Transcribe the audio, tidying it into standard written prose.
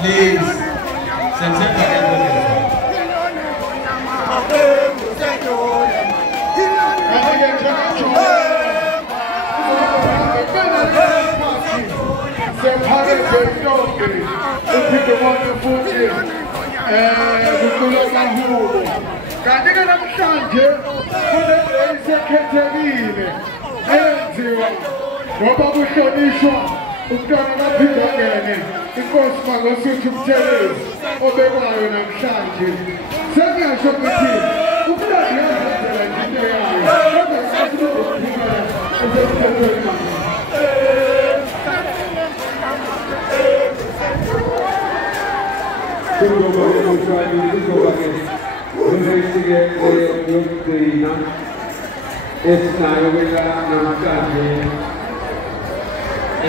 Please, kanti-ke namhlanje kunesekhethekile eyenziwa ngoba kuhlonishwa umntwana kaphinde angene inkosi Mangosuthu Buthelezi obekwayo namhlanje. Sengiyasho ukuthi umntwana uyazenzela into yayo kodwa asizokuphumela esemthethweni. It's not a